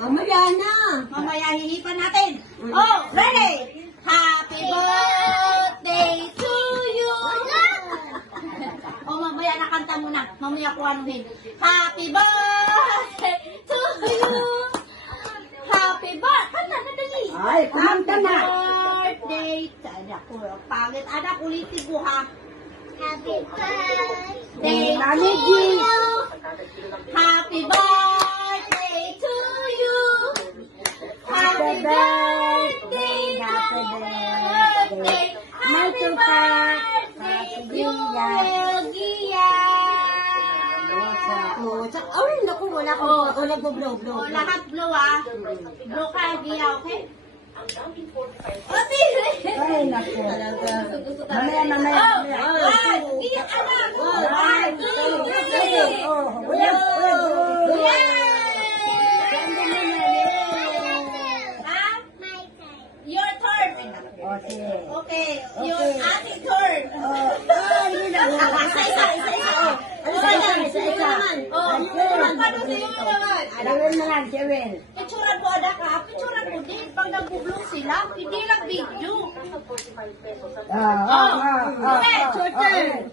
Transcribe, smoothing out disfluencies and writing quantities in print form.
Mamaya na. Mamaya hihipan natin. Oh, ready? Happy birthday to you. Oh, mamaya nakanta mo na. Mamaya ko anuhin. Happy birthday to you. Happy birthday. Kanta na dali. Ay, kumanta na. Happy birthday. Anak ko, pangit. Anak, ulitin ko ha. Happy birthday to you. Happy birthday to you. Happy birthday, happy birthday, happy birthday to you, Gia. Oh, ay, naku, wala ko blow. Oh, lahat blue ah. Blue ka, Gia, okay? Ay, naku. Mamaya. One, Gia, anak. One, two, three. Your turn. Okay, your ate turn. Isa. Oh, picturean ka doon sa iyo naman. Picturean ko, anak ha. Picturean ko din. Pag nag-vlog sila, hindi lang video. Okay, your turn.